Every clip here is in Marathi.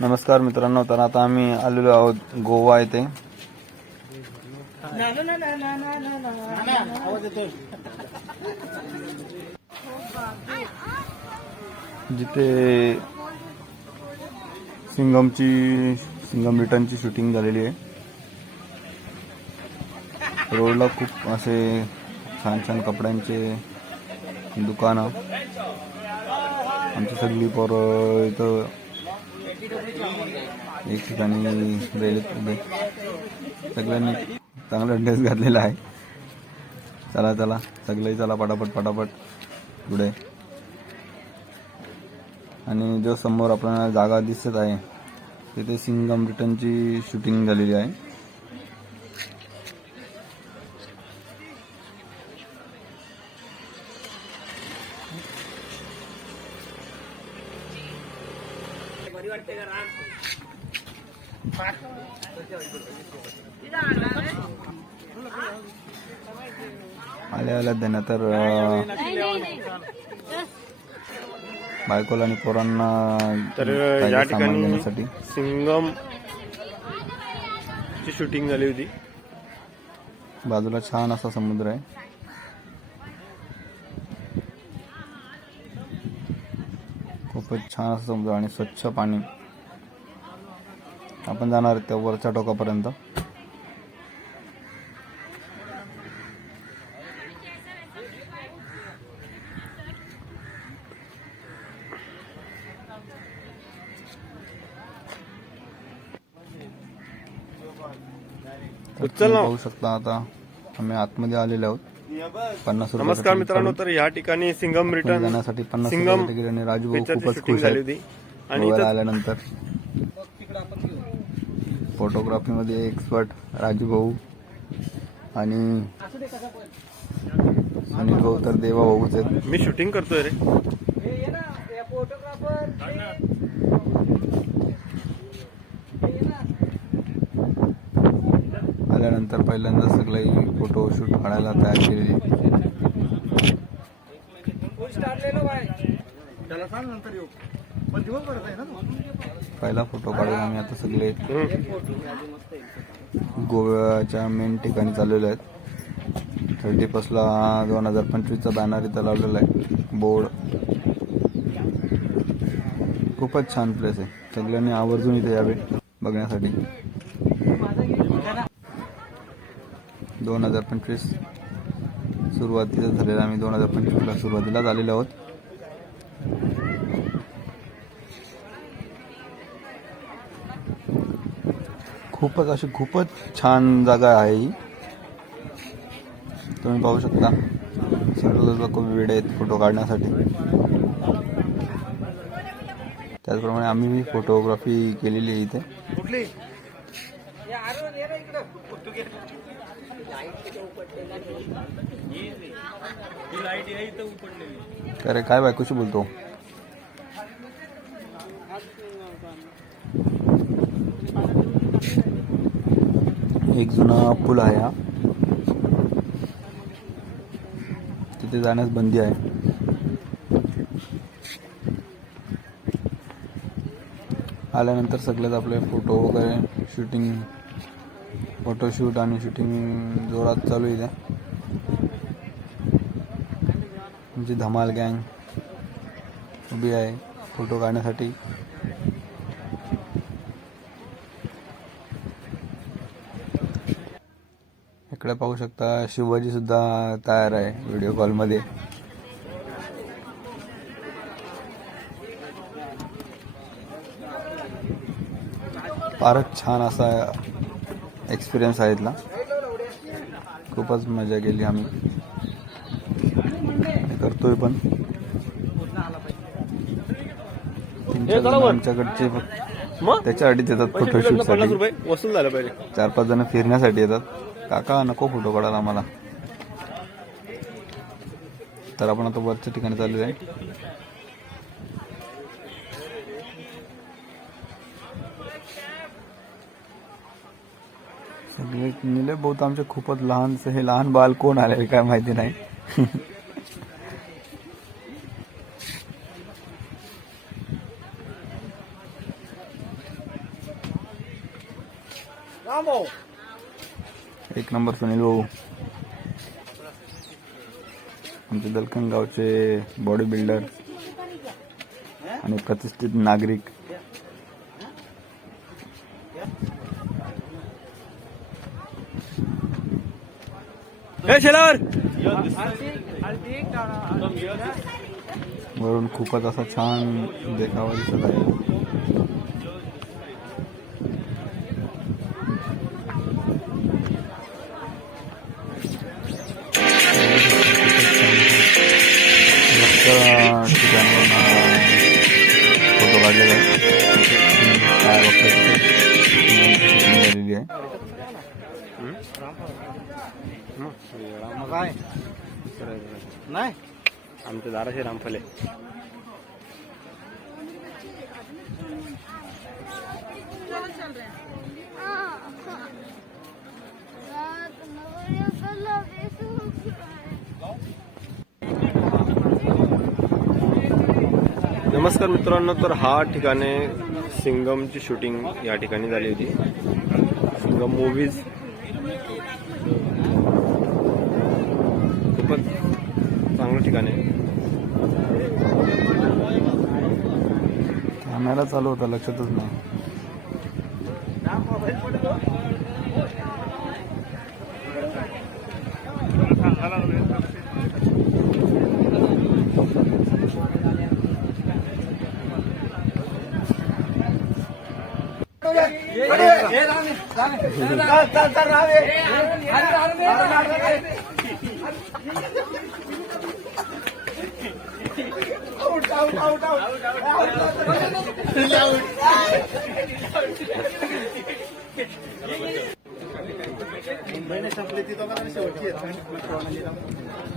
नमस्कार मित्रांनो, तर आता आम्ही आलेलो आहोत गोवा येथे. जिथे सिंगम रिटर्नची शूटिंग झालेली आहे. रोडला खूप असे छान छान कपड्यांचे दुकानं. आमची सगळी पोरं इथं एक ठिकाणी रेल्वे सगळ्यांनी चांगला ड्रेस घातलेला आहे. चला चला सगळे चला पटापट पटापट पुढे. आणि जो समोर आपल्याला जागा दिसत आहे तिथे सिंगम रिटर्नची शूटिंग झालेली आहे. आल्या देण्या तर बायकोला आणि पोरांना तर या ठिकाणी सिंगम ची शूटिंग झाली होती. बाजूला छान असा समुद्र आहे. खूपच छान असा समुद्र आणि स्वच्छ पाणी. आपण जाणार त्या वरच्या टोकापर्यंत. पाहू शकता आता आम्ही आतमध्ये आलेलो आहोत. 50 रुपये. नमस्कार मित्रांनो, तर या ठिकाणी सिंगम रिटर्न जाण्यासाठी 50 रुपये तिकीट. आणि राजूभाऊ खूपच खुश झाले आणि आल्यानंतर. फोटोग्राफी मध्ये एक्सपर्ट राजूभाऊ आणि अनिल भाऊ तर देवा भाऊच आहेत. मी शूटिंग करतोय रे. आल्यानंतर पहिल्यांदा सगळे फोटो शूट काढायला तयार केलेली. पहिला फोटो काढून आम्ही आता सगळे गोव्याच्या मेन ठिकाणी चाललेलो आहेत. 31ला 2025चा बॅनर इथं लावलेला आहे, बोर्ड. खूपच छान प्लेस आहे. सगळ्यांनी आवर्जून इथे यावे बघण्यासाठी. 2025 सुरुवातीला झालेला. आम्ही 2025ला सुरुवातीलाच आलेलो आहोत. खूपच छान जागा आहे ही. तुम्ही पाहू शकता सर्व लोक वेळ आहेत फोटो काढण्यासाठी. त्याचप्रमाणे आम्ही फोटोग्राफी केलेली आहे इथे. अरे काय बायकोशी बोलतो. एक जुना पूल आहे हा. तिथे जाण्यास बंदी आहे. आल्यानंतर सगळेच आपले फोटो वगैरे फोटोशूट आणि शूटिंग जोरात चालू आहे. म्हणजे धमाल गँग उभी आहे फोटो काढण्यासाठी. इकडे पाहू शकता शिवाजी सुद्धा तयार आहे व्हिडिओ कॉल मध्ये. फारच छान असा एक्सपिरियन्स आहे इथला. खूपच मजा केली आम्ही. करतोय पण आमच्याकडचे त्याच्यासाठी येतात फोटोशूट साठी. वसूल झालं पाहिजे. 4-5 जण फिरण्यासाठी येतात. काका नको फोटो काढायला आम्हाला. तर आपण आता वरच्या ठिकाणी चाललेलो आहे. सगळे निले बहुत आमचे खूपच लहानसे. हे लहान बाल कोण आले काय माहिती नाही. एक नंबर सुनील भाऊ, आमचे दलकन गावचे बॉडी बिल्डर आणि प्रतिष्ठित नागरिक. शेलावर वरून खूपच असा छान देखावा दिसत आहे. ठिकाणावरून फोटो काढलेला आहे. काय बघताय झालेली आहे. नाही आमच्या दाराचे रामफले. नमस्कार मित्रांनो, तर हा ठिकाणी सिंगमची शूटिंग या ठिकाणी झाली होती. सिंगम मूवीज खूपच चांगलं ठिकाण आहे. कॅमेरा चालू होता, लक्षातच नाही.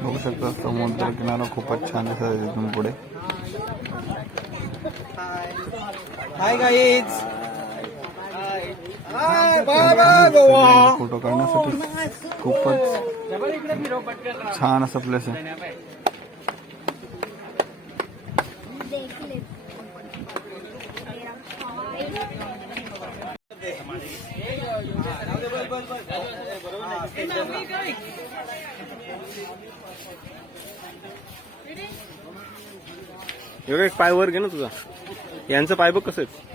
बघू शकता समुद्र किनारा खूपच छान दिसत आहे तिथून पुढे. फोटो काढण्यासाठी खूपच छान असं प्लेस आहे. एवढं एक पाय वर घे ना तुझा. यांचं पाय बघ कसं आहे.